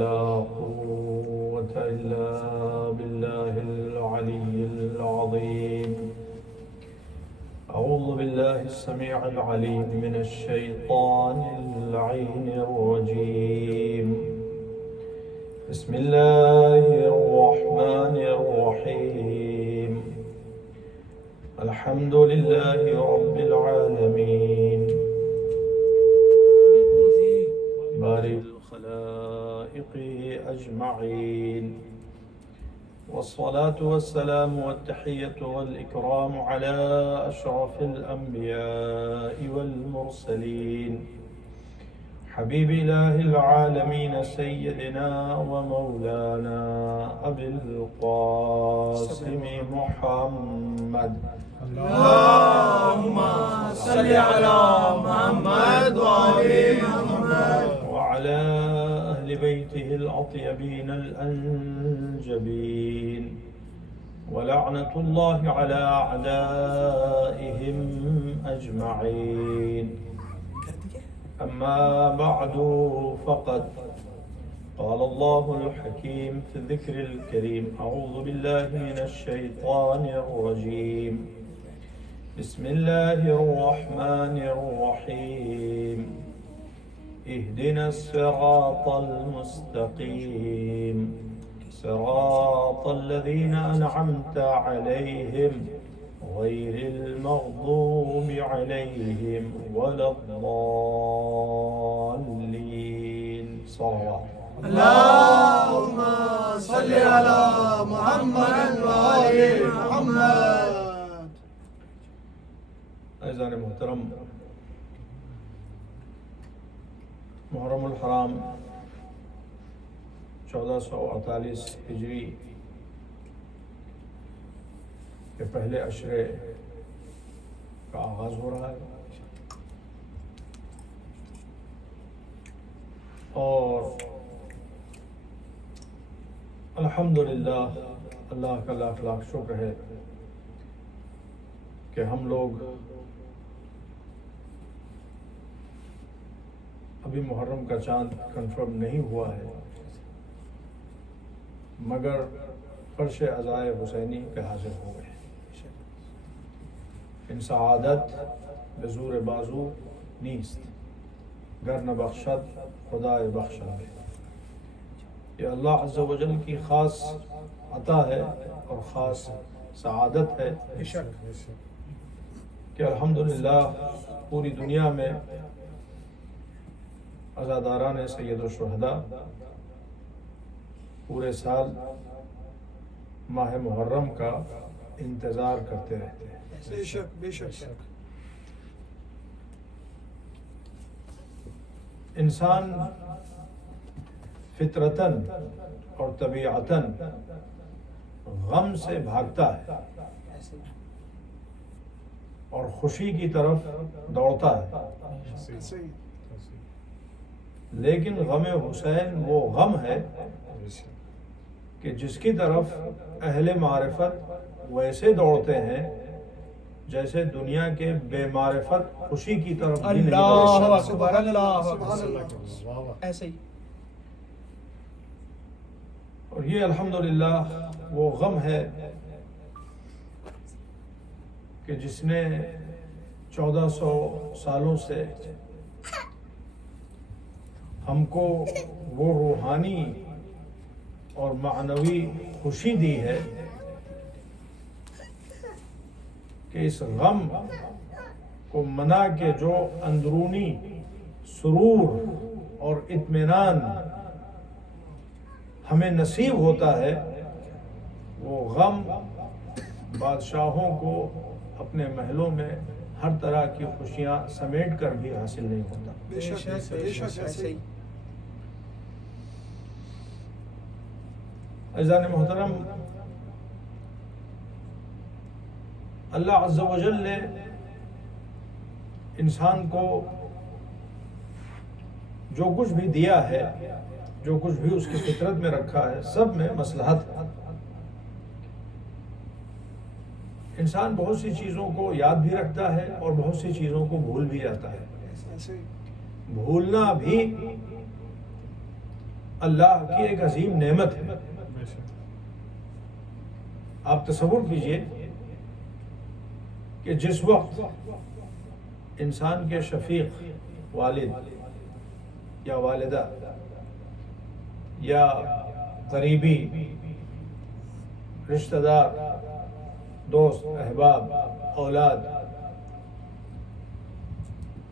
لا قوة إلا بالله العلي العظيم. أعوذ بالله السميع العليم من الشيطان اللعين الرجيم. بسم الله الرحمن الرحيم. الحمد لله رب العالمين بارئ الخلائق أجمعين، والصلاة والسلام والتحية والإكرام على أشرف الأنبياء والمرسلين حبيب إله العالمين سيدنا ومولانا أبي القاسم محمد. اللهم صل على محمد وآل محمد وعلى أهل بيته الأطيبين الأنجبين، ولعنة الله على أعدائهم أجمعين. أما بعد، فقد قال الله الحكيم في الذكر الكريم: أعوذ بالله من الشيطان الرجيم. بسم الله الرحمن الرحيم. اهدنا الصراط المستقيم، صراط الذين أنعمت عليهم غير المغضوب عليهم ولا الضالين. صلوات. اللهم صل على محمد وآل محمد. عزیزان محترم، محرم الحرام 1448 ہجری کے پہلے عشرے کا آغاز ہو رہا ہے، اور الحمدللہ اللہ کا لاکھ لاکھ شکر ہے کہ ہم لوگ ابھی محرم کا چاند کنفرم نہیں ہوا ہے، مگر فرش عزائے حسینی کے حاضر ہو گئے. ان سعادت بزور بازو نیست، گر نہ بخشد خدائے بخشد. یہ اللہ عز و جل کی خاص عطا ہے اور خاص سعادت ہے کہ الحمدللہ پوری دنیا میں عزاداران سید الشہداء پورے سال ماہ محرم کا انتظار کرتے رہتے ہیں. بے شک انسان فطرتاً اور طبیعتاً غم سے بھاگتا ہے اور خوشی کی طرف دوڑتا ہے، لیکن غم حسین وہ غم ہے کہ جس کی طرف اہل معرفت ویسے دوڑتے ہیں جیسے دنیا کے بے معرفت خوشی کی طرف بھی نہیں دوڑتے. سبحان اللہ ایسے ہی. اور یہ الحمدللہ وہ غم ہے کہ جس نے 1400 سالوں سے ہم کو وہ روحانی اور معنوی خوشی دی ہے کہ اس غم کو منا کے جو اندرونی سرور اور اطمینان ہمیں نصیب ہوتا ہے، وہ غم بادشاہوں کو اپنے محلوں میں ہر طرح کی خوشیاں سمیٹ کر بھی حاصل نہیں ہوتا. بے شک ایسے ہی. عزیزان محترم، اللہ عز و جل نے انسان کو جو کچھ بھی دیا ہے، جو کچھ بھی اس کی فطرت میں رکھا ہے، سب میں مصلحت ہے. انسان بہت سی چیزوں کو یاد بھی رکھتا ہے اور بہت سی چیزوں کو بھول بھی جاتا ہے. بھولنا بھی اللہ کی ایک عظیم نعمت ہے. آپ تصور کیجئے کہ جس وقت انسان کے شفیق والد یا والدہ یا قریبی رشتہ دار، دوست، احباب، اولاد،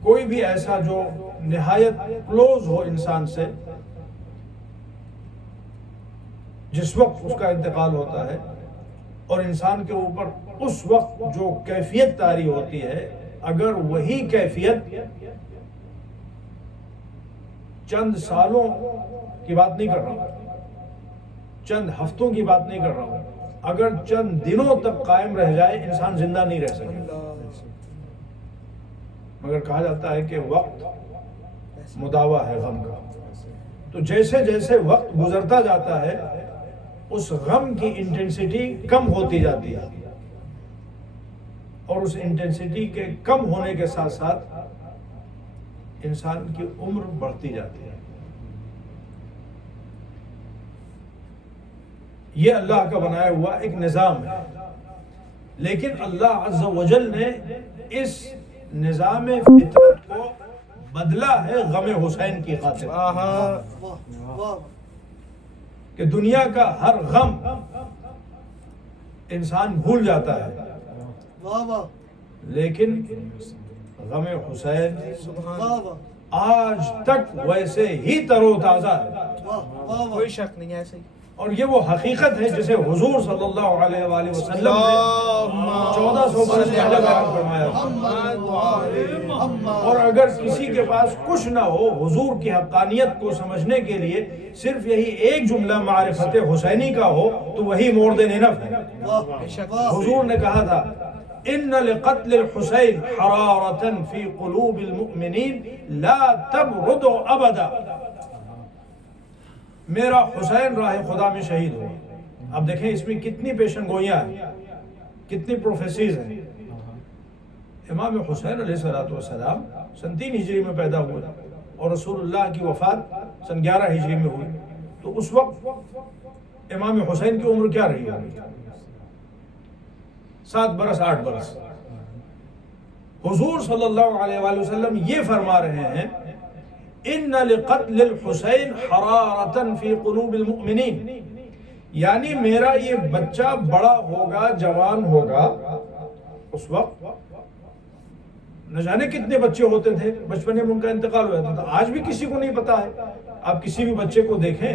کوئی بھی ایسا جو نہایت کلوز ہو انسان سے، جس وقت اس کا انتقال ہوتا ہے اور انسان کے اوپر اس وقت جو کیفیت طاری ہوتی ہے، اگر وہی کیفیت چند سالوں کی بات نہیں کر رہا ہوں، چند ہفتوں کی بات نہیں کر رہا ہوں، اگر چند دنوں تک قائم رہ جائے انسان زندہ نہیں رہ سکتا. مگر کہا جاتا ہے کہ وقت مداوا ہے غم کا. تو جیسے جیسے وقت گزرتا جاتا ہے اس غم کی انٹینسٹی کم ہوتی جاتی ہے، اور اس انٹینسٹی کے کم ہونے کے ساتھ ساتھ انسان کی عمر بڑھتی جاتی ہے. یہ اللہ کا بنایا ہوا ایک نظام ہے، لیکن اللہ عز و جل نے اس نظام فطرت کو بدلا ہے غم حسین کی خاطر. کہ دنیا کا ہر غم انسان بھول جاتا ہے، لیکن غم حسین آج تک ویسے ہی تر و تازہ ہے. کوئی شک نہیں ایسے ہی. اور یہ وہ حقیقت ہے جسے حضور صلی اللہ علیہ وآلہ وسلم نے 1400 برس پہلے بیان فرمایا تھا. اور اگر کسی کے پاس کچھ نہ ہو حضور کی حقانیت کو سمجھنے کے لیے صرف یہی ایک جملہ معرفت حسینی کا ہو تو وہی مور دین انف ہے. حضور نے کہا تھا ان لقتل الحسین حرارة فی قلوب المؤمنین لا تبرد ابدا. میرا حسین راہ خدا میں شہید ہو. اب دیکھیں اس میں کتنی پیشن گوئیاں ہیں، کتنی پروفیسیز ہیں. امام حسین علیہ السلام سن 3 ہجری میں پیدا ہوئے اور رسول اللہ کی وفات سن 11 ہجری میں ہوئی. تو اس وقت امام حسین کی عمر کیا رہی ہوگی؟ 7 برس 8 برس. حضور صلی اللہ علیہ وآلہ وسلم یہ فرما رہے ہیں ان لقتل الحسین حرارة فی قلوب المؤمنین، یعنی میرا یہ بچہ بڑا ہوگا، جوان ہوگا. اس وقت نہ جانے کتنے بچے ہوتے تھے، بچپنے میں ان کا انتقال ہو جاتا تھا. آج بھی کسی کو نہیں پتا ہے. آپ کسی بھی بچے کو دیکھیں،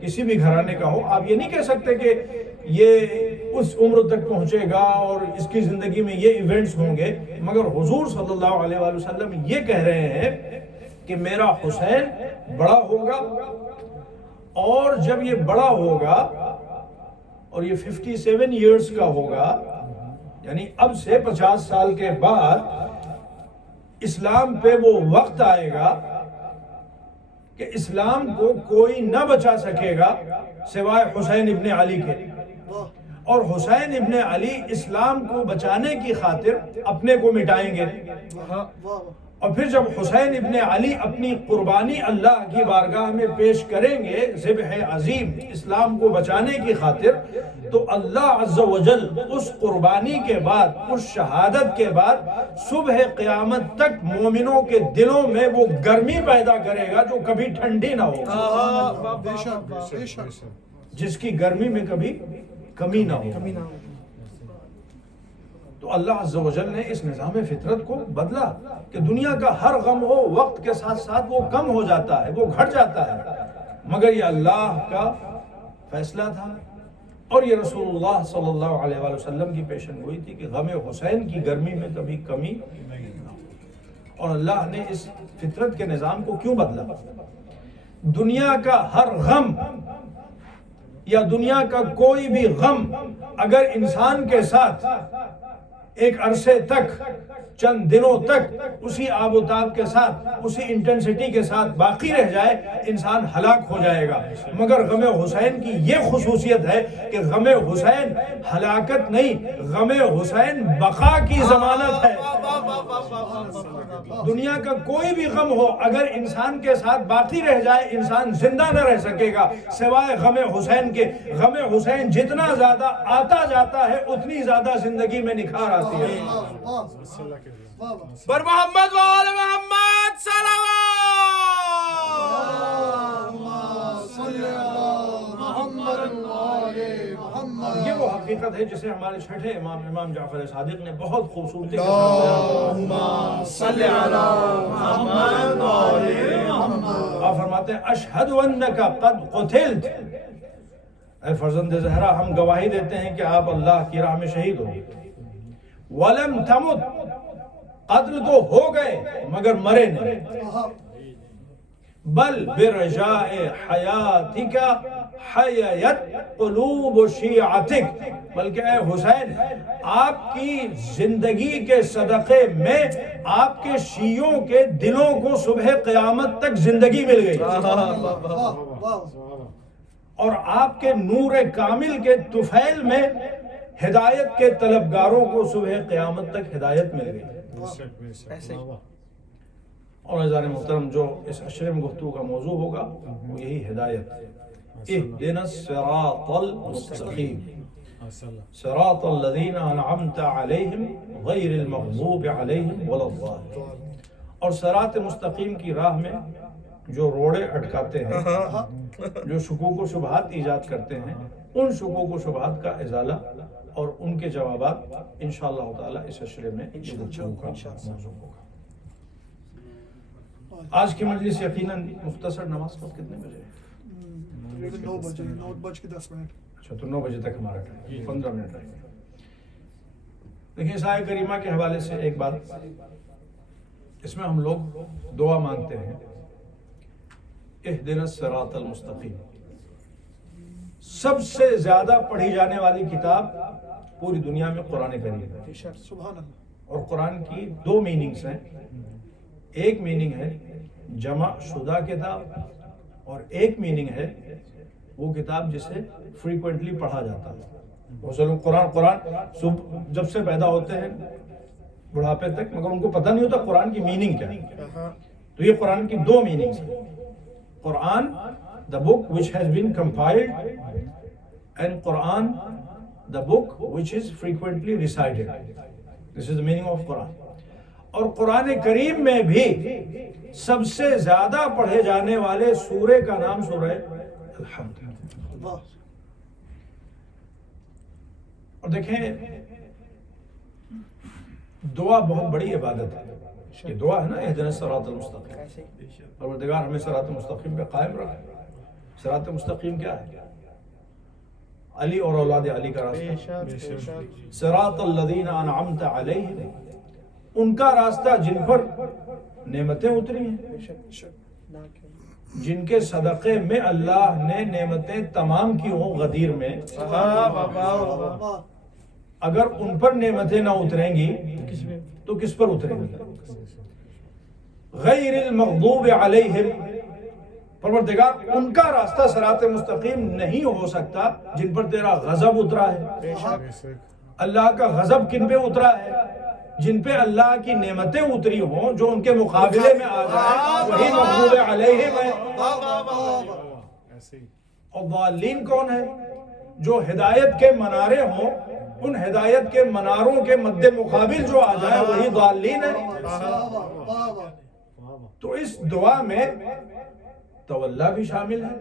کسی بھی گھرانے کا ہو، آپ یہ نہیں کہہ سکتے کہ یہ اس عمر تک پہنچے گا اور اس کی زندگی میں یہ ایونٹس ہوں گے. مگر حضور صلی اللہ علیہ وآلہ وسلم یہ کہہ رہے ہیں کہ میرا حسین بڑا ہوگا، اور جب یہ بڑا ہوگا اور یہ 57 ایئرز کا ہوگا، یعنی اب سے 50 سال کے بعد اسلام پہ وہ وقت آئے گا کہ اسلام کو کوئی نہ بچا سکے گا سوائے حسین ابن علی کے. اور حسین ابن علی اسلام کو بچانے کی خاطر اپنے کو مٹائیں گے. اور پھر جب حسین ابن علی اپنی قربانی اللہ کی بارگاہ میں پیش کریں گے ذبح عظیم اسلام کو بچانے کی خاطر، تو اللہ عز و جل اس قربانی کے بعد، اس شہادت کے بعد صبح قیامت تک مومنوں کے دلوں میں وہ گرمی پیدا کرے گا جو کبھی ٹھنڈی نہ ہو، جس کی گرمی میں کبھی کمی نہ ہو. تو اللہ عز و جل نے اس نظام فطرت کو بدلا کہ دنیا کا ہر غم ہو وقت کے ساتھ ساتھ وہ کم ہو جاتا ہے، وہ گھٹ جاتا ہے. مگر یہ اللہ کا فیصلہ تھا اور یہ رسول اللہ صلی اللہ علیہ وآلہ وسلم کی پیشن گوئی تھی کہ غم حسین کی گرمی میں کبھی کمی نہیں. اور اللہ نے اس فطرت کے نظام کو کیوں بدلا؟ دنیا کا ہر غم یا دنیا کا کوئی بھی غم اگر انسان کے ساتھ ایک عرصے تک، چند دنوں تک اسی آب و تاب کے ساتھ، اسی انٹینسٹی کے ساتھ باقی رہ جائے، انسان ہلاک ہو جائے گا. مگر غم حسین کی یہ خصوصیت ہے کہ غم حسین ہلاکت نہیں، غم حسین بقا کی ضمانت ہے. دنیا کا کوئی بھی غم ہو اگر انسان کے ساتھ باقی رہ جائے انسان زندہ نہ رہ سکے گا سوائے غم حسین کے. غم حسین جتنا زیادہ آتا جاتا ہے اتنی زیادہ زندگی میں نکھار آتی ہے. بر محمد و آل محمد صلوات. یہ وہ حقیقت ہے جسے ہمارے چھٹے امام امام جعفر صادق نے بہت خوبصورتی کے ساتھ صلی علی محمد و آل محمد. آپ فرماتے ہیں اشہد انک قد قتلت. اے فرزند زہرا ہم گواہی دیتے ہیں کہ آپ اللہ کی راہ میں شہید ہو. ولم تمت. قتل تو ہو گئے مگر مرے نہیں. بل برجاء حیاتک حیت قلوب شیعتک. بلکہ اے حسین آپ کی زندگی کے صدقے میں آپ کے شیعوں کے دلوں کو صبح قیامت تک زندگی مل گئی اور آپ کے نور کامل کے طفیل میں ہدایت کے طلبگاروں کو صبح قیامت تک ہدایت مل گئی. ایسے ہی. اور عزیزان محترم جو اس عشرے میں گفتگو کا موضوع ہوگا وہ یہی ہدایت. اہدنا الصراط المستقیم صراط الذین انعمت علیہم غیر المغضوب علیہم ولا الضالین. اور صراط مستقیم کی راہ میں جو روڑے اٹکاتے ہیں جو شکوک و شبہات ایجاد کرتے ہیں ان شکوک و شبہات کا ازالہ اور ان کے جوابات انشاءاللہ تعالی اس عشرے میں یہ گفتگو کا موضوع ہوگا. آج کی مجلس یقیناً مختصر. نماز کو کتنے بجے؟ 9 بجے 9:10. اچھا تو 9 بجے تک ہمارا ٹائم 15 منٹ رہے گا. دیکھیں اس آیہ کریمہ کے حوالے سے ایک بات اس میں ہم لوگ دعا مانگتے ہیں اہدنا الصراط المستقیم. سب سے زیادہ پڑھی جانے والی کتاب پوری دنیا میں قرآن کریم ہے. سبحان اللہ. اور قرآن کی 2 میننگز ہیں. ایک میننگ ہے جمع شدہ کتاب اور ایک میننگ ہے وہ کتاب جسے فریکوینٹلی پڑھا جاتا ہے. قرآن جب سے پیدا ہوتے ہیں بڑھاپے تک مگر ان کو پتہ نہیں ہوتا قرآن کی میننگ کیا ہے. تو یہ قرآن کی 2 میننگز ہیں. قرآن the book which has been compiled and Quran the book which is frequently recited. This is the meaning of Quran. اور قرآن کریم میں بھی سب سے زیادہ پڑھے جانے والے سورے کا نام سورہ الحمد. اور دیکھیں دعا بہت بڑی عبادت ہے. یہ دعا ہے نا اہدنا الصراط المستقیم. پروردگار ہمیں صراط مستقیم پہ قائم رکھے. صراط مستقیم کیا ہے؟ علی اور اولاد علی کا راستہ. صراط الذین انعمت علیہم ان کا راستہ جن پر نعمتیں اتری ہیں جن کے صدقے میں اللہ نے نعمتیں تمام کی ہوں غدیر میں. اگر ان پر نعمتیں نہ اتریں گی تو کس پر اتریں گی؟ غیر المغضوب علیہم. پروردگار ان کا راستہ صراط مستقیم نہیں ہو سکتا جن پر تیرا غضب اترا ہے. اللہ کا غضب کن پہ اترا ہے؟ جن پہ اللہ کی نعمتیں اتری ہوں جو ان کے مقابلے میں آ جائے وہی مغضوب علیہم ہے. اور ضالین کون ہے؟ جو ہدایت کے منارے ہوں ان ہدایت کے مناروں کے مد مقابل جو آ جائے وہی ضالین ہے. تو اس دعا میں تولا بھی شامل ہے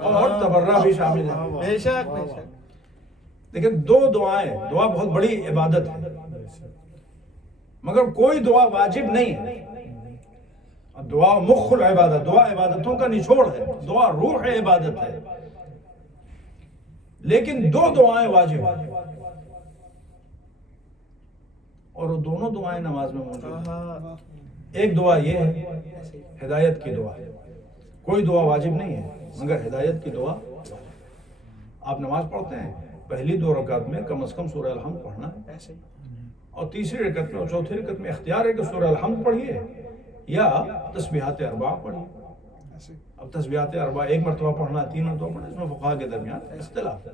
اور تبرہ بھی شامل ہے. بے شک بے شک. لیکن 2 دعائیں. دعا بہت بڑی عبادت ہے مگر کوئی دعا واجب نہیں ہے. دعا مخ العبادت. دعا عبادتوں کا نچوڑ ہے. دعا روح عبادت ہے. لیکن 2 دعائیں واجب ہیں اور وہ دونوں دعائیں نماز میں موجود ہیں. ایک دعا یہ ہے ہدایت کی دعا. کوئی دعا واجب نہیں ہے مگر ہدایت کی دعا. آپ نماز پڑھتے ہیں پہلی 2 رکعت میں کم از کم سورہ الحمد پڑھنا ہے اور تیسری رکعت میں اور چوتھی رکعت میں اختیار ہے کہ سورہ الحمد پڑھیے یا تسبیحات 4 پڑھیے. اب تسبیحات 4 1 مرتبہ پڑھنا 3 مرتبہ پڑھنا اس میں فقہا کے درمیان اختلاف ہے.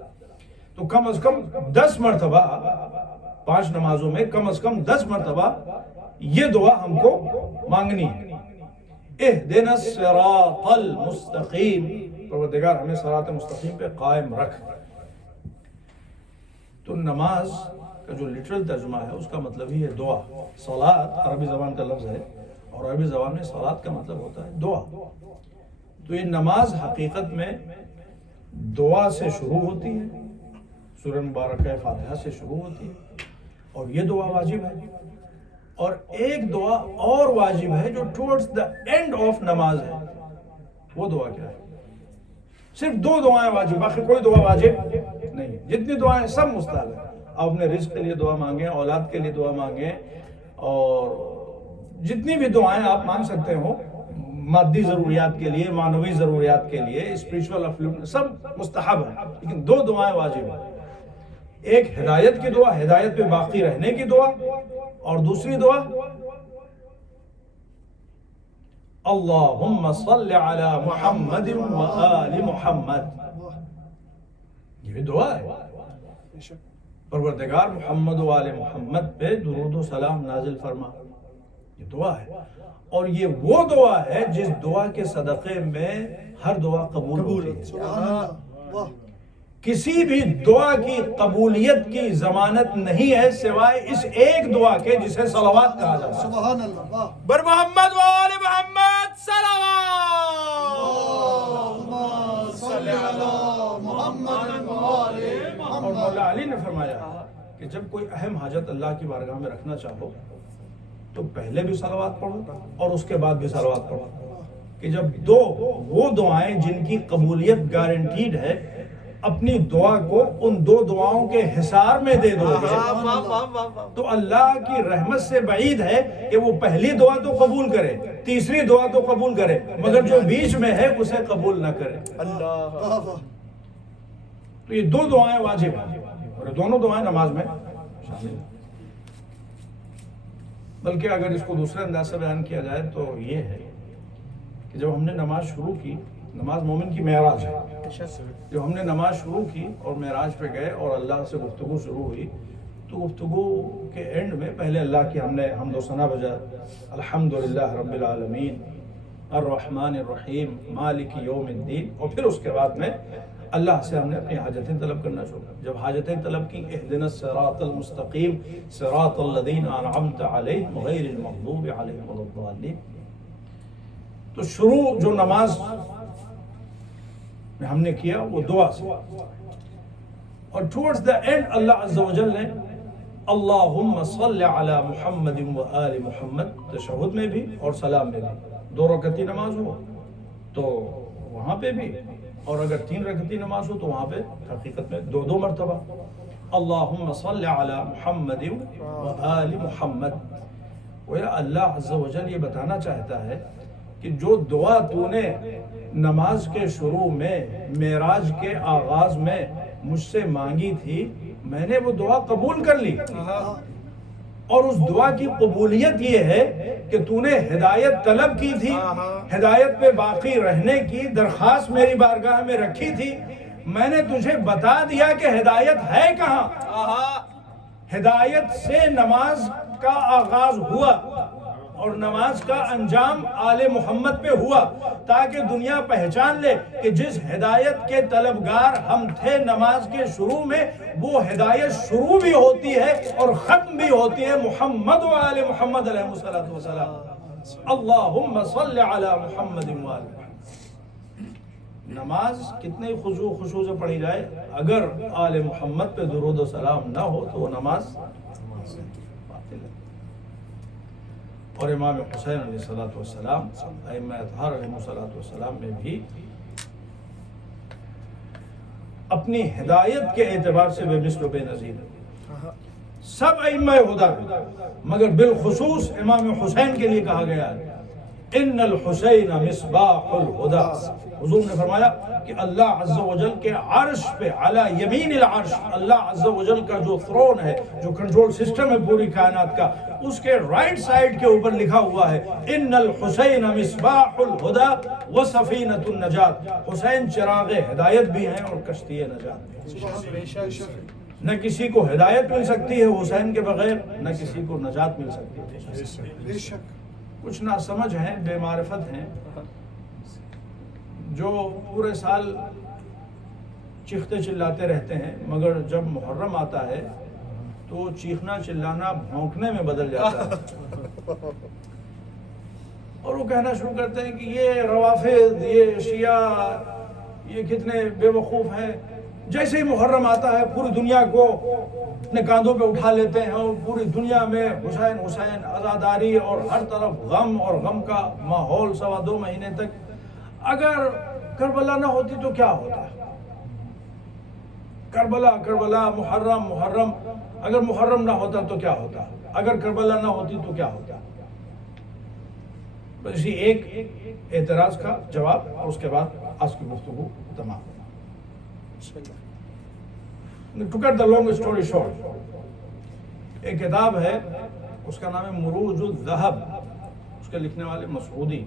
تو کم از کم 10 مرتبہ 5 نمازوں میں کم از کم 10 مرتبہ یہ دعا ہم کو مانگنی ہے. اہدنا الصراط المستقیم، پروردگار ہمیں صراط مستقیم پہ قائم رکھ. تو نماز کا جو لٹرل ترجمہ ہے اس کا مطلب ہی ہے دعا. صلاۃ عربی زبان کا لفظ ہے اور عربی زبان میں صلاۃ کا مطلب ہوتا ہے دعا. تو یہ نماز حقیقت میں دعا سے شروع ہوتی ہے، سورہ مبارکہ فاتحہ سے شروع ہوتی ہے، اور یہ دعا واجب ہے. اور ایک دعا اور واجب ہے جو ٹورڈز دا اینڈ آف نماز ہے. وہ دعا کیا ہے؟ صرف 2 دعائیں واجب، باقی کوئی دعا واجب نہیں. جتنی دعائیں سب مستحب ہیں. آپ اپنے رزق کے لیے دعا مانگیں، اولاد کے لیے دعا مانگیں، اور جتنی بھی دعائیں آپ مانگ سکتے ہو مادی ضروریات کے لیے، معنوی ضروریات کے لیے، اسپریچول افلوٹ، سب مستحب ہیں. لیکن 2 دعائیں واجب ہیں. ایک ہدایت کی دعا، ہدایت پہ باقی رہنے کی دعا، اور دوسری دعا اللہم صل علی محمد و آل محمد. یہ بھی دعا ہے. بے شک. پروردگار محمد و آل محمد پہ درود و سلام نازل فرما. یہ دعا ہے. اور یہ وہ دعا ہے جس دعا کے صدقے میں ہر دعا قبول ہوتی ہے. سبحان اللہ. واہ. کسی بھی دعا کی قبولیت کی ضمانت نہیں ہے سوائے اس ایک دعا کے جسے صلوات کہا جاتا ہے. سبحان اللہ. واہ. بر محمد و آل محمد صلوات. اللہم صل علی محمد و آل اور محمد. مولا علی نے فرمایا کہ جب کوئی اہم حاجت اللہ کی بارگاہ میں رکھنا چاہو تو پہلے بھی صلوات پڑھو اور اس کے بعد بھی صلوات پڑھو. کہ جب وہ دعائیں جن کی قبولیت گارنٹیڈ ہے اپنی دعا کو ان 2 دعاؤں کے حصار میں دے دو گے تو اللہ کی رحمت سے بعید ہے کہ وہ پہلی دعا تو قبول کرے، تیسری دعا تو قبول کرے، مگر جو بیچ میں ہے اسے قبول نہ کرے. اللہ. واہ واہ. تو یہ 2 دعائیں واجب ہیں اور یہ دونوں دعائیں نماز میں شامل ہیں. بلکہ اگر اس کو دوسرے انداز سے بیان کیا جائے تو یہ ہے کہ جب ہم نے نماز شروع کی، نماز مومن کی معراج ہے. جب ہم نے نماز شروع کی اور معراج پہ گئے اور اللہ سے گفتگو شروع ہوئی تو گفتگو کے اینڈ میں پہلے اللہ کی ہم نے حمد و ثنا بجا، الحمدللہ رب العالمین الرحمن الرحیم مالک یوم الدین، اور پھر اس کے بعد میں اللہ سے ہم نے اپنی حاجتیں طلب کرنا شروع کر. جب حاجتیں طلب کی اہدنا الصراط المستقیم صراط الذین انعمت علیہم غیر المغضوب علیہم ولا الضالین، تو شروع جو نماز میں ہم نے کیا وہ دعا سے، اور ٹورڈز دا اینڈ اللہ عز و جل نے اللہم صل علی محمد و آل محمد، تشہد میں بھی اور سلام میں بھی. 2 رکعتی نماز ہو تو وہاں پہ بھی، اور اگر 3 رکعتی نماز ہو تو وہاں پہ حقیقت میں 2 مرتبہ اللہم صل علی محمد و آل محمد. گویا اللہ عز و جل یہ بتانا چاہتا ہے کہ جو دعا تو نے نماز کے شروع میں، معراج کے آغاز میں مجھ سے مانگی تھی، میں نے وہ دعا قبول کر لی. اور اس دعا کی قبولیت یہ ہے کہ تو نے ہدایت طلب کی تھی، ہدایت پہ باقی رہنے کی درخواست میری بارگاہ میں رکھی تھی. میں نے تجھے بتا دیا کہ ہدایت ہے کہاں. ہدایت سے نماز کا آغاز ہوا اور نماز کا انجام آل محمد پہ ہوا تاکہ دنیا پہچان لے کہ جس ہدایت کے طلبگار ہم تھے نماز کے شروع میں، وہ ہدایت شروع بھی ہوتی ہے اور ختم بھی ہوتی ہے محمد و آل محمد علیہ الصلوۃ والسلام. اللہم صل علی محمد و آل محمد. نماز کتنے خضوع خشوع سے پڑھی جائے، اگر آل محمد پہ درود و سلام نہ ہو تو وہ نماز باطل ہے. اور امام حسین علیہ السلام، ائمہ اطہار علیہ السلام میں بھی اپنی ہدایت کے اعتبار سے بے مثل و بے نظیر ہے. سب ائمہ ہدیٰ مگر بالخصوص امام حسین کے لیے کہا گیا ہے ان الحسین مصباح الہدیٰ. حضور نے فرمایا کہ اللہ عز و جل کے عرش پہ، علی یمین العرش، اللہ عز و جل کا جو تھرون ہے، جو کنٹرول سسٹم ہے پوری کائنات کا، اس کے رائٹ سائڈ کے اوپر لکھا ہوا ہے ان الحسین مصباح الہدی وسفینۃ النجات، حسین چراغ ہدایت بھی ہیں اور کشتی نجات بھی ہیں۔ نہ کسی کو ہدایت مل سکتی ہے حسین کے بغیر، نہ کسی کو نجات مل سکتی ہے۔ بے شک کچھ نہ سمجھ ہیں، بے معرفت ہیں، جو پورے سال چیختے چلاتے رہتے ہیں، مگر جب محرم آتا ہے تو چیخنا چلانا بھونکنے میں بدل جاتا ہے، اور وہ کہنا شروع کرتے ہیں کہ یہ روافض، یہ شیعہ، یہ کتنے بے وقوف ہیں، جیسے ہی محرم آتا ہے پوری دنیا کو اپنے کاندھوں پہ اٹھا لیتے ہیں، اور پوری دنیا میں حسین حسین، عزاداری، اور ہر طرف غم اور غم کا ماحول 2.25 مہینے تک۔ اگر کربلا نہ ہوتی تو کیا ہوتا؟ کربلا کربلا، محرم محرم، اگر محرم نہ ہوتا تو کیا ہوتا؟ اگر کربلا نہ ہوتی تو کیا ہوتا؟ بس اسی ایک اعتراض کا جواب، اور اس کے بعد آج کی گفتگو تمام۔ To cut the long story short، ایک کتاب ہے، اس کا نام ہے مروج الذہب، اس کے لکھنے والے مسعودی،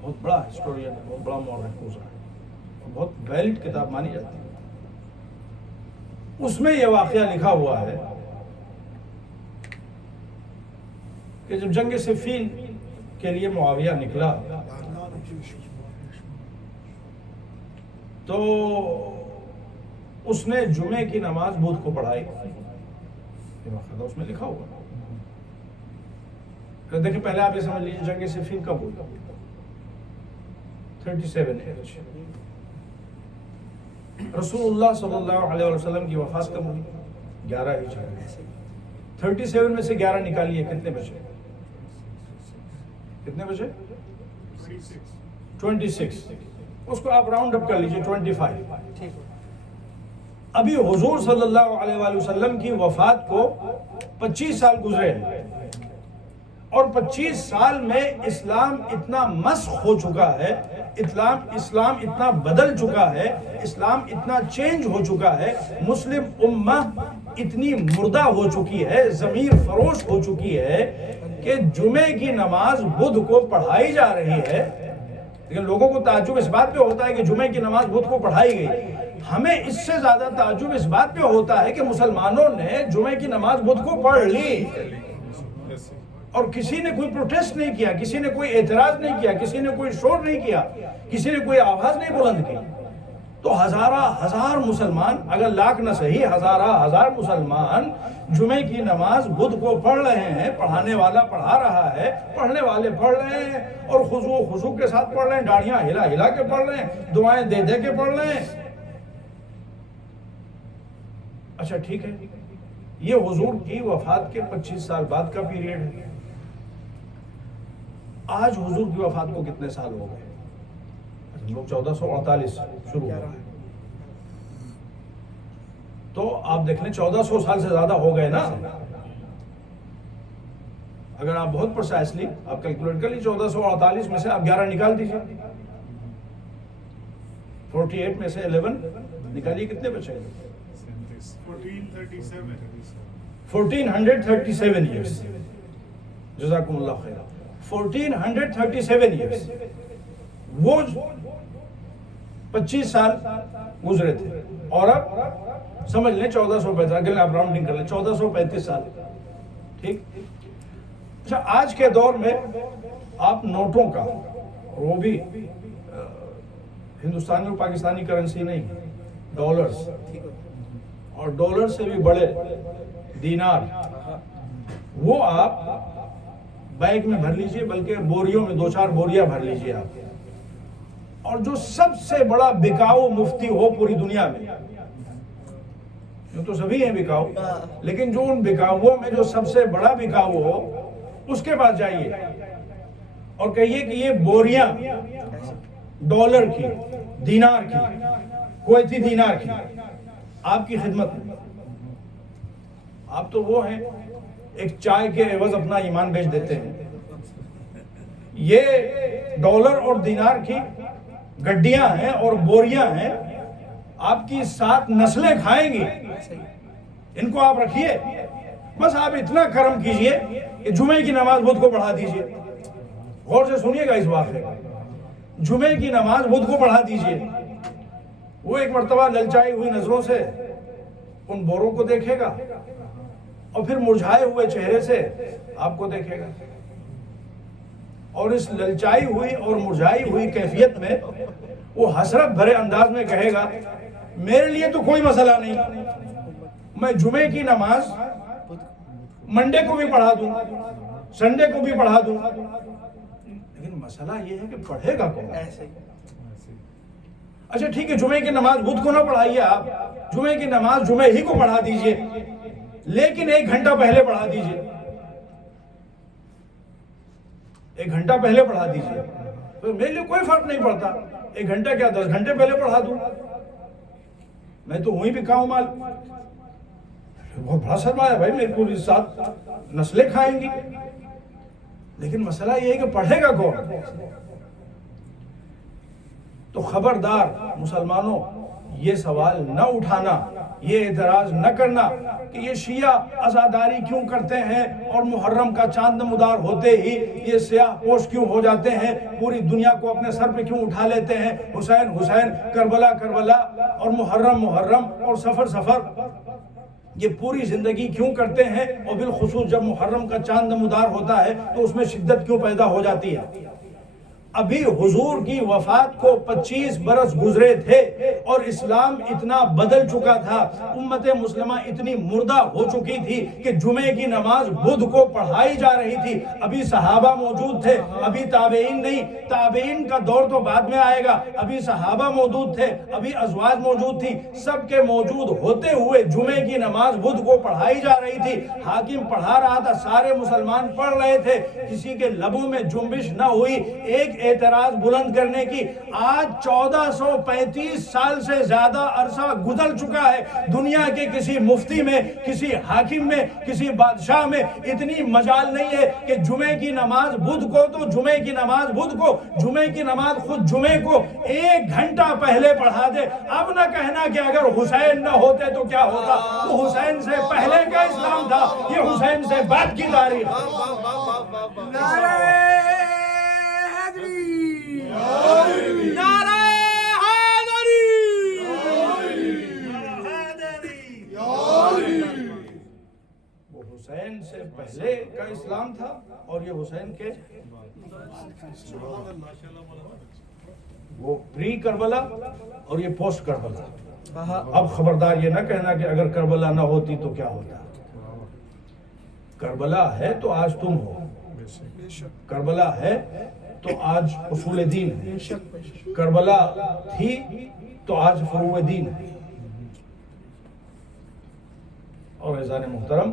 بہت بڑا ہسٹورین ہے، بہت بڑا مورخ گزرا ہے، بہت ویلڈ کتاب مانی جاتی ہے۔ اس میں یہ واقعہ لکھا ہوا ہے کہ جب جنگ صفین کے لیے معاویہ نکلا تو اس نے جمعے کی نماز بدھ کو پڑھائی، یہ واقعہ اس میں لکھا ہوا۔ دیکھیں پہلے آپ یہ سمجھ لیجیے جنگ صفین کب ہوئی؟ 37 ایج، رسول اللہ صلی اللہ علیہ وسلم کی وفات کب ہوئی؟ 11 ہجری۔ 37 میں سے 11 نکالیے، کتنے بچے؟ کتنے بچے؟ 26۔ اس کو آپ راؤنڈ اپ کر لیجیے 25۔ ابھی حضور صلی اللہ علیہ وآلہ وسلم کی وفات کو 25 سال گزرے ہیں، اور 25 سال میں اسلام اتنا مسخ ہو چکا ہے، اسلام اتنا بدل چکا ہے، اسلام اتنا چینج ہو چکا ہے، مسلم امہ اتنی مردہ ہو چکی ہے، ضمیر فروش ہو چکی ہے کہ جمعے کی نماز بدھ کو پڑھائی جا رہی ہے۔ لیکن لوگوں کو تعجب اس بات پہ ہوتا ہے کہ جمعے کی نماز بدھ کو پڑھائی گئی، ہمیں اس سے زیادہ تعجب اس بات پہ ہوتا ہے کہ مسلمانوں نے جمعے کی نماز بدھ کو پڑھ لی، اور کسی نے کوئی پروٹیسٹ نہیں کیا، کسی نے کوئی اعتراض نہیں کیا، کسی نے کوئی شور نہیں کیا، کسی نے کوئی آواز نہیں بلند کی۔ تو ہزار مسلمان، اگر لاکھ نہ صحیح ہزار مسلمان جمعے کی نماز بدھ کو پڑھ رہے ہیں، پڑھانے والا پڑھا رہا ہے، پڑھنے والے پڑھ رہے ہیں، اور خضوع و خضوع کے ساتھ پڑھ رہے ہیں، ڈاڑیاں ہلا ہلا کے پڑھ رہے ہیں، دعائیں دے دے کے پڑھ رہے ہیں۔ اچھا ٹھیک ہے، یہ حضور کی وفات کے 25 سال بعد کا پیریڈ ہے۔ آج حضور کی وفات کو کتنے سال ہو گئے؟ ہم لوگ 1448 شروع ہو گئے، تو آپ دیکھ لیں 1400 سال سے زیادہ ہو گئے نا۔ اگر آپ بہت پرسائسلی آپ کیلکولیٹ کر لیجیے، 1448 میں سے آپ 11 نکال دیجیے، 48 میں سے 11 نکالیے، کتنے بچے گے؟ 1437 ایئرس۔ جزاکم اللہ خیر۔ 1437 ایئرس، وہ 25 سال گزرے تھے، اور اب سمجھ لیں 1435، اگر آپ راؤنڈنگ کر لیں 1435 سال، ٹھیک۔ اچھا آج کے دور میں آپ نوٹوں کا، وہ بھی ہندوستانی اور پاکستانی کرنسی نہیں، ڈالرز، اور ڈالر سے بھی بڑے دینار، وہ آپ بیگ میں بھر لیجئے، بلکہ بوریوں میں 2-4 بوریاں بھر لیجئے آپ۔ اور جو سب سے بڑا بکاؤ مفتی ہو پوری دنیا میں، تو سبھی ہیں بکاؤ، لیکن جو ان بکاؤوں میں جو سب سے بڑا بکاؤ ہو، اس کے پاس جائیے اور کہیے کہ یہ بوریاں ڈالر کی، دینار کی، کویتی دینار کی، آپ کی خدمت میں۔ آپ تو وہ ہیں ایک چائے کے عوض اپنا ایمان بیچ دیتے ہیں۔ یہ ڈالر اور دینار کی گڈیاں ہیں اور بوریاں ہیں، آپ کی 7 نسلیں کھائیں گی، ان کو آپ رکھیے، بس آپ اتنا کرم کیجئے کہ جمعے کی نماز بدھ کو پڑھا دیجئے. غور سے سنیے گا اس واقعے کو. جمعے کی نماز بدھ کو پڑھا دیجئے. وہ ایک مرتبہ للچائی ہوئی نظروں سے ان بوروں کو دیکھے گا اور پھر مرجھائے ہوئے چہرے سے آپ کو دیکھے گا, اور اس للچائی ہوئی اور مرجھائی ہوئی کیفیت میں وہ حسرت بھرے انداز میں کہے گا میرے لیے تو کوئی مسئلہ نہیں, میں جمعے کی نماز منڈے کو بھی پڑھا دوں, سنڈے کو بھی پڑھا دوں, لیکن مسئلہ یہ ہے کہ پڑھے گا کون؟ اچھا ٹھیک ہے, جمعے کی نماز بدھ کو نہ پڑھائیے آپ, جمعے کی نماز جمعے ہی کو پڑھا دیجئے, لیکن 1 گھنٹہ پہلے پڑھا دیجئے, 1 گھنٹہ پہلے پڑھا دیجئے. تو میرے لیے کوئی فرق نہیں پڑتا, 1 گھنٹہ کیا 10 گھنٹے پہلے پڑھا دوں, میں تو وہیں بھی کھاؤں مال. بہت بڑا سرمایہ ہے بھائی, میری پوری 7 نسلیں کھائیں گی, لیکن مسئلہ یہ ہے کہ پڑھے گا کون؟ تو خبردار مسلمانوں, یہ سوال نہ اٹھانا, یہ اعتراض نہ کرنا کہ یہ شیعہ عزاداری کیوں کرتے ہیں اور محرم کا چاند نمودار ہوتے ہی یہ سیاہ پوش کیوں ہو جاتے ہیں, پوری دنیا کو اپنے سر پہ کیوں اٹھا لیتے ہیں, حسین حسین, کربلا کربلا, اور محرم محرم, اور سفر سفر, یہ پوری زندگی کیوں کرتے ہیں, اور بالخصوص جب محرم کا چاند نمودار ہوتا ہے تو اس میں شدت کیوں پیدا ہو جاتی ہے. ابھی حضور کی وفات کو 25 برس گزرے تھے اور اسلام اتنا بدل چکا تھا, امت مسلمہ اتنی مردہ ہو چکی تھی کہ جمعے کی نماز بدھ کو پڑھائی جا رہی تھی. ابھی صحابہ موجود تھے, ابھی تابعین نہیں, تابعین کا دور تو بعد میں آئے گا, ابھی صحابہ موجود تھے, ابھی ازواج موجود تھی, سب کے موجود ہوتے ہوئے جمعے کی نماز بدھ کو پڑھائی جا رہی تھی. حاکم پڑھا رہا تھا, سارے مسلمان پڑھ رہے تھے, کسی کے لبوں میں جنبش نہ ہوئی ایک اعتراض بلند کرنے کی. آج 1435 سال سے زیادہ عرصہ گزر چکا ہے, دنیا کے کسی مفتی میں, کسی حاکم میں, کسی بادشاہ میں اتنی مجال نہیں ہے کہ جمعے کی نماز بدھ کو, تو جمعے کی نماز بدھ کو, جمعے کی نماز خود جمعے کو 1 گھنٹہ پہلے پڑھا دے. اب نہ کہنا کہ اگر حسین نہ ہوتے تو کیا ہوتا, وہ حسین سے پہلے کا اسلام تھا, یہ حسین سے بعد کی تاریخ. وہ حسین سے پہلے کا اسلام تھا اور یہ حسین کے وہ پری کربلا اور یہ پوسٹ کربلا. اب خبردار یہ نہ کہنا کہ اگر کربلا نہ ہوتی تو کیا ہوتا. کربلا ہے تو آج تم ہو, کربلا ہے تو آج اصول دین ہے, کربلا تھی تو آج فروع دین ہے. اور عزیزان محترم,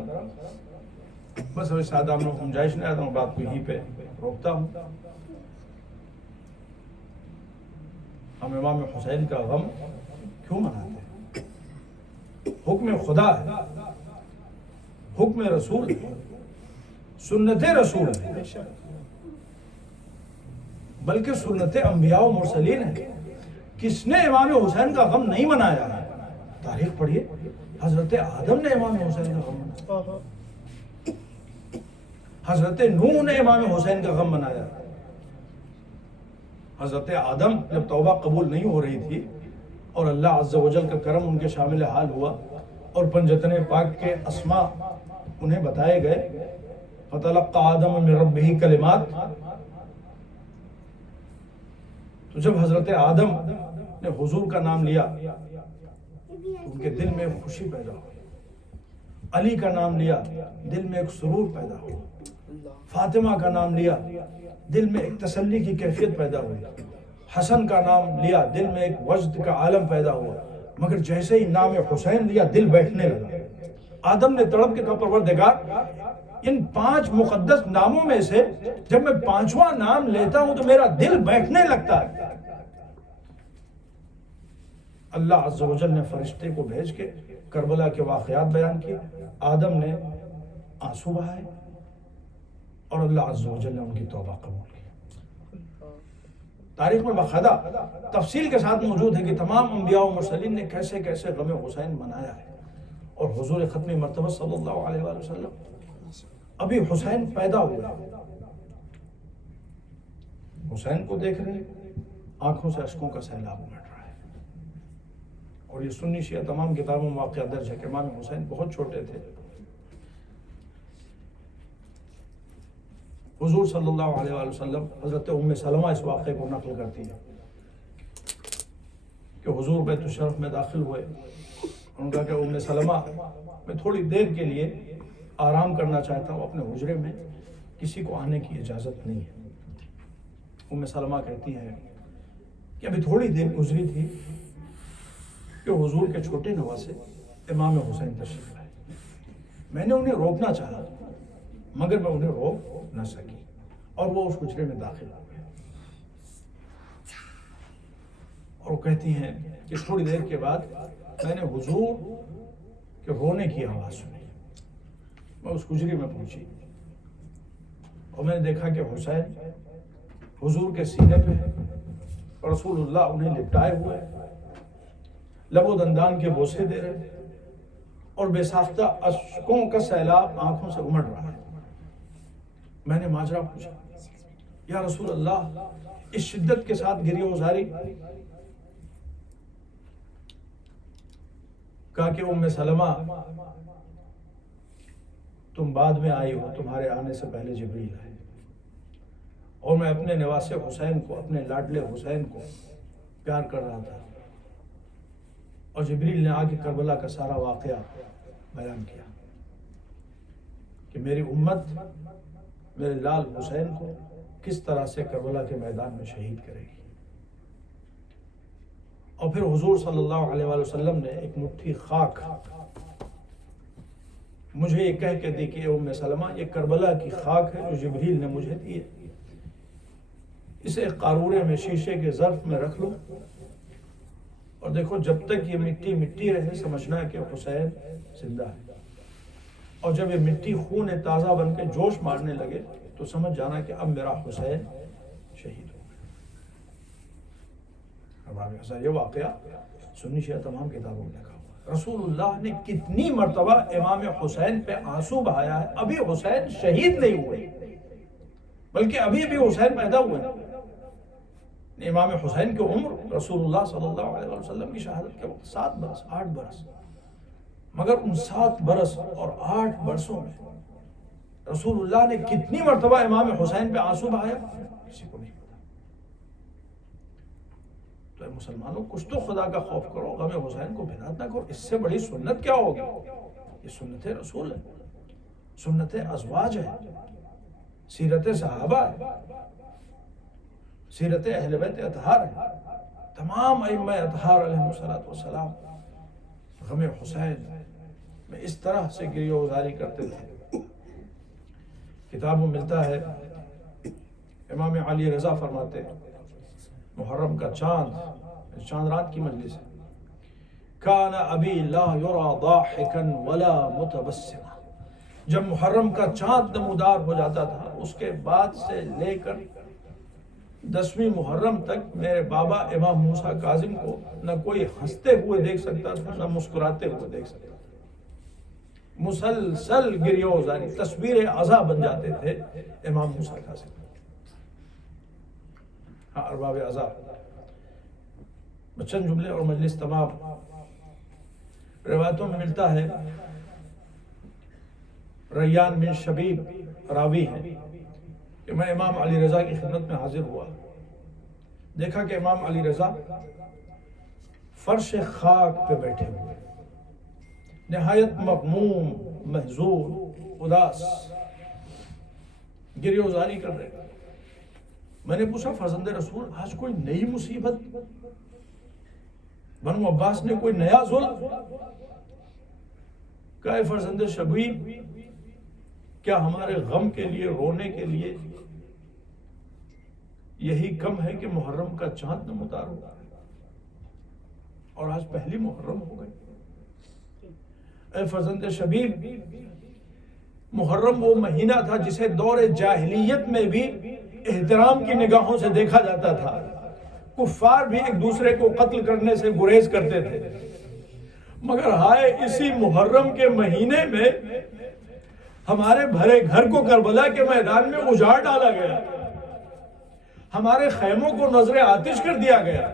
بس ابھی سادہ میں گنجائش نہیں آتا ہوں, بات کو یہیں پہ روکتا ہوں. ہم امام حسین کا غم کیوں مناتے ہیں؟ حکم خدا ہے, حکم رسول ہے, سنت رسول ہے, بلکہ سنت انبیاء و مرسلین ہے. کس نے امام حسین کا غم نہیں منایا ہے؟ تاریخ پڑھیے, حضرت آدم نے امام حسین کا غم منایا, حضرت نوح نے امام حسین کا غم منایا. حضرت آدم جب توبہ قبول نہیں ہو رہی تھی اور اللہ عز و جل کا کرم ان کے شامل حال ہوا اور پنجتن پاک کے اسماء انہیں بتائے گئے, فَتَلَقَّى آدَمَ مِن رَبِّهِ کلمات, تو جب حضرت آدم نے حضور کا نام لیا تو ان کے دل میں ایک خوشی پیدا ہوئی, علی کا نام لیا دل میں ایک سرور پیدا ہوا, فاطمہ کا نام لیا دل میں ایک تسلی کی کیفیت پیدا ہوئی, حسن کا نام لیا دل میں ایک وجد کا عالم پیدا ہوا. مگر جیسے ہی نام حسین لیا دل بیٹھنے لگا. آدم نے تڑپ کے کہا پروردگار, ان 5 مقدس ناموں میں سے جب میں 5واں نام لیتا ہوں تو میرا دل بیٹھنے لگتا ہے. اللہ عز و جل نے فرشتے کو بھیج کے کربلا کے واقعات بیان کیے, آدم نے آنسو بہائے اور اللہ عز و جل نے ان کی توبہ قبول کی. تاریخ میں باقاعدہ تفصیل کے ساتھ موجود ہے کہ تمام انبیاء و مرسلین نے کیسے کیسے غم حسین منایا ہے. اور حضور ختمی مرتبہ صلی اللہ علیہ وآلہ وسلم ابھی حسین پیدا ہوئے، حسین کو دیکھ رہے ہیں، آنکھوں سے اشکوں کا سیلاب امڑ رہا ہے. اور یہ سنی شیعہ تمام کتابوں میں واقعہ درج ہے کہ امام حسین بہت چھوٹے تھے. حضور صلی اللہ علیہ وآلہ وسلم، حضرت ام سلمہ اس واقعے کو نقل کرتی ہے کہ حضور بیت الشرف میں داخل ہوئے. ان کا کہ ام سلمہ میں تھوڑی دیر کے لیے آرام کرنا چاہتا ہوں، اپنے حجرے میں کسی کو آنے کی اجازت نہیں ہے. ام سلمہ کہتی ہے کہ ابھی تھوڑی دیر گزری تھی کہ حضور کے چھوٹے نواسے امام حسین تشریف لائے. میں نے انہیں روکنا چاہا مگر میں انہیں روک نہ سکی اور وہ اس حجرے میں داخل ہو گئے. اور وہ کہتی ہیں کہ تھوڑی دیر کے بعد میں نے حضور کے رونے کی آواز سنی. میں اس حجرے میں پہنچی اور میں نے دیکھا کہ حسین حضور کے سینے پہ اور رسول اللہ انہیں لپٹائے ہوئے، لب و دندان کے بوسے دے رہے اور بے ساختہ اشکوں کا سیلاب آنکھوں سے امڑ رہا ہے. میں نے ماجرا پوچھا، یا رسول اللہ اس شدت کے ساتھ گریہ وزاری؟ کہا کہ ام سلمہ تم بعد میں آئی ہو، تمہارے آنے سے پہلے جبریل آئے اور میں اپنے نواسے حسین کو، اپنے لاڈلے حسین کو پیار کر رہا تھا اور جبریل نے آ کے کربلا کا سارا واقعہ بیان کیا کہ میری امت میرے لال حسین کو کس طرح سے کربلا کے میدان میں شہید کرے گی. اور پھر حضور صلی اللہ علیہ وآلہ وسلم نے ایک مٹھی خاک مجھے یہ کہہ کے دی کہ اے ام سلمہ یہ کربلا کی خاک ہے جو جبریل نے مجھے دی ہے، اسے ایک قارورے میں شیشے کے ظرف میں رکھ لو اور دیکھو جب تک یہ مٹی مٹی رہے سمجھنا ہے کہ حسین زندہ ہے، اور جب یہ مٹی خون تازہ بن کے جوش مارنے لگے تو سمجھ جانا کہ اب میرا حسین شہید ہو گیا. اب یہ واقعہ سنی شیعہ تمام کتابوں میں لکھا ہوا. رسول اللہ نے کتنی مرتبہ امام حسین پہ آنسو بہایا ہے. ابھی حسین شہید نہیں ہوئے بلکہ ابھی بھی حسین پیدا ہوئے. امام حسین کی عمر رسول اللہ صلی اللہ علیہ وسلم کی شہادت کے وقت 7 برس 8 برس، مگر ان 7 برس اور 8 برسوں میں رسول اللہ نے کتنی مرتبہ امام حسین پہ آنسو بہایا کسی کو نہیں پتا. تو اے مسلمانوں کچھ تو خدا کا خوف کرو، غم حسین کو بھنات نہ کرو. اس سے بڑی سنت کیا ہوگی؟ یہ سنت رسول ہے، سنت ازواج ہے، سیرت صحابہ ہے، سیرت اہل بیت اطہار ہے. تمام ائمہ اطہار علیہ السلام غم حسین میں اس طرح سے گریہ وزاری کرتے تھے. کتابوں ملتا ہے امام علی رضا فرماتے ہیں محرم کا چاند رات کی مجلس ہے، کان ابی لا یرا ضاحکا ولا متبسما. جب محرم کا چاند نمودار ہو جاتا تھا اس کے بعد سے لے کر 10ویں محرم تک میرے بابا امام موسیٰ کاظم کو نہ کوئی ہنستے ہوئے دیکھ سکتا تھا نہ مسکراتے ہوئے دیکھ سکتا تھا. مسلسل گریہ وزاری، تصویر عزا بن جاتے تھے امام موسیٰ کاظم. ہاں ارباب عزا چند جملے اور مجلس تمام. روایتوں میں ملتا ہے ریان بن شبیب راوی ہے کہ میں امام علی رضا کی خدمت میں حاضر ہوا، دیکھا کہ امام علی رضا فرش خاک پہ بیٹھے ہوئے، نہایت مغموم، محزون، اداس، گریہ وزاری کر رہے. میں نے پوچھا فرزند رسول آج کوئی نئی مصیبت، بنو عباس نے کوئی نیا ظلم؟ کہا فرزند شبیب کیا ہمارے غم کے لیے، رونے کے لیے یہی کم ہے کہ محرم کا چاند نمودار ہوا اور آج پہلی محرم ہو گئی؟ اے فرزند شبیب محرم وہ مہینہ تھا جسے دور جاہلیت میں بھی احترام کی نگاہوں سے دیکھا جاتا تھا. کفار بھی ایک دوسرے کو قتل کرنے سے گریز کرتے تھے. مگر ہائے اسی محرم کے مہینے میں ہمارے بھرے گھر کو کربلا کے میدان میں اجاڑ ڈالا گیا، ہمارے خیموں کو نذر آتش کر دیا گیا،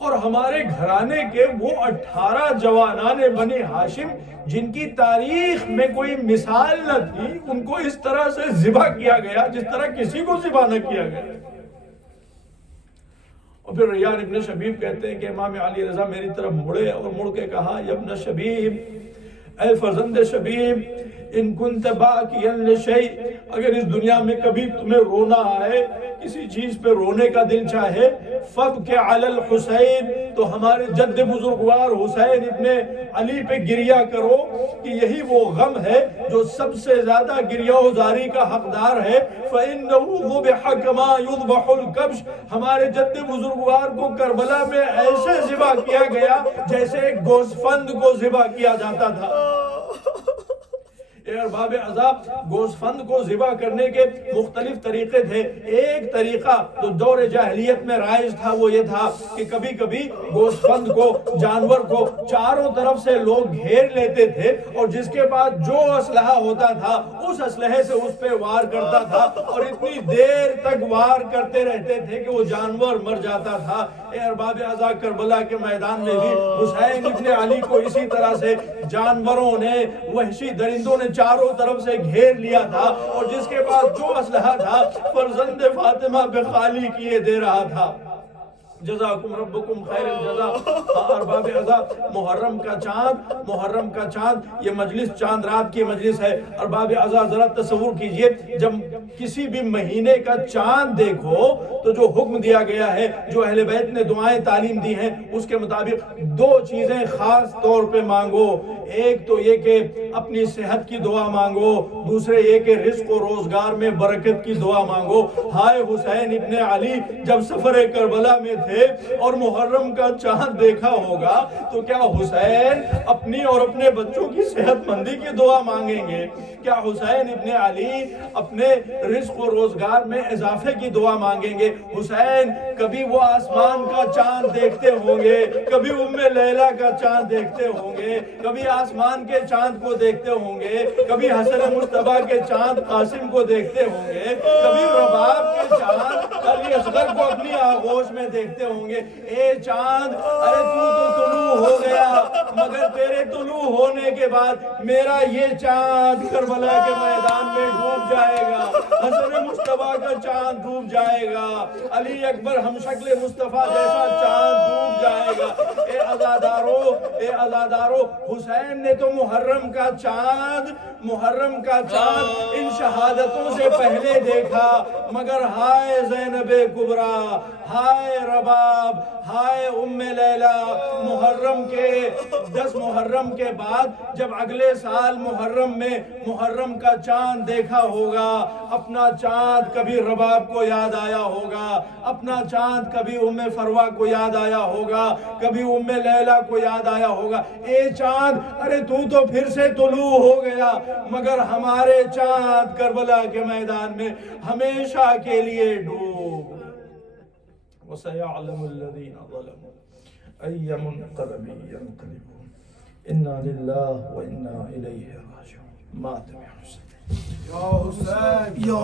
اور ہمارے گھرانے کے وہ 18 جوانان بنی ہاشم جن کی تاریخ میں کوئی مثال نہ تھی، ان کو اس طرح سے ذبح کیا گیا جس طرح کسی کو ذبح نہ کیا گیا۔ اور پھر ریان ابن شبیب کہتے ہیں کہ امام علی رضا میری طرف مڑے اور مڑ کے کہا، یا ابن شبیب، اے فرزند شبیب، ان کنت باکیا لشیء، اگر اس دنیا میں کبھی تمہیں رونا آئے، کسی چیز پہ رونے کا دل چاہے، فبک علی الحسین، تو ہمارے جد بزرگوار حسین ابن علی پہ گریہ کرو، کہ یہی وہ غم ہے جو سب سے زیادہ گریہ و زاری کا حقدار ہے۔ فَإِنَّهُ ذُبِحَ كَمَا يُذْبَحُ الْكَبْشُ، ہمارے جد بزرگوار کو کربلا میں ایسے ذبح کیا گیا جیسے ایک گوسفند کو ذبح کیا جاتا تھا۔ اے ارباب عذاب، گوسفند کو ذبح کرنے کے مختلف طریقے تھے۔ ایک طریقہ جو دور جاہلیت میں رائج تھا وہ یہ تھا کہ کبھی کبھی گوسفند کو، جانور کو چاروں طرف سے لوگ گھیر لیتے تھے، اور جس کے بعد جو اسلحہ ہوتا تھا اس اسلحے سے اس پہ وار کرتا تھا، اور اتنی دیر تک وار کرتے رہتے تھے کہ وہ جانور مر جاتا تھا۔ اے ارباب عذاب، کربلا کے میدان میں بھی حسین ابن علی کو اسی طرح سے جانوروں نے، وحشی درندوں نے چاروں طرف سے گھیر لیا تھا، اور جس کے بعد جو اسلحہ تھا فرزند فاطمہ پہ خالی کیے دے رہا تھا۔ جزاکم ربکم خیر الجزا۔ ارباب عذاب، محرم کا چاند، یہ مجلس چاند رات کی مجلس ہے۔ ارباب عذاب ذرا تصور کیجئے، جب کسی بھی مہینے کا چاند دیکھو تو جو حکم دیا گیا ہے، جو اہل بیت نے دعائیں تعلیم دی ہیں، اس کے مطابق دو چیزیں خاص طور پہ مانگو۔ ایک تو یہ کہ اپنی صحت کی دعا مانگو، دوسرے یہ کہ رزق و روزگار میں برکت کی دعا مانگو۔ ہائے حسین ابن علی جب سفر کربلا میں تھے اور محرم کا چاند دیکھا ہوگا تو کیا حسین اپنی اور اپنے بچوں کی صحت مندی کی دعا مانگیں گے؟ کیا حسین ابن علی اپنے رزق و روزگار میں اضافے کی دعا مانگیں گے؟ حسین کبھی وہ آسمان کا چاند دیکھتے ہوں گے، کبھی ام لیلہ کا چاند دیکھتے ہوں گے، کبھی آسمان کے چاند کو دیکھتے ہوں گے، کبھی حسن مصطفیٰ کے چاند قاسم کو دیکھتے ہوں گے، کبھی رباب کے چاند علی اصغر کو اپنی آغوش میں دیکھتے ہوں گے۔ اے چاند، ارے تو طلوع ہو گیا، مگر تیرے طلوع ہونے کے بعد میرا یہ چاند کربلا کے میدان میں ڈوب جائے گا، حسن مصطفیٰ کا چاند ڈوب جائے گا، علی اکبر ہم شکل مصطفیٰ جیسا چاند ڈوب جائے گا۔ اے عزادارو، حسین نے تو محرم کا چاند ان شہادتوں سے پہلے دیکھا، مگر ہائے زینب کبریٰ، ہائے رباب، ہائے ام لیلہ، محرم کے بعد جب اگلے سال محرم میں محرم کا چاند دیکھا ہوگا، اپنا چاند کبھی رباب کو یاد آیا ہوگا، اپنا چاند کبھی ام فروہ کو یاد آیا ہوگا، کبھی ام لیلہ کو یاد آیا ہوگا۔ اے چاند، ارے تو پھر سے طلوع ہو گیا، مگر ہمارے چاند کربلا کے میدان میں ہمیشہ کے لیے ڈوب۔ وَسَيَعْلَمُ الَّذِينَ ظَلَمُوا أَيَّ مُنْقَلَبٍ يَنْقَلِبُونَ إِنَّا لِلَّهِ وَإِنَّا إِلَيْهِ رَاجِعُونَ۔ مات حسین، یا حسین، یا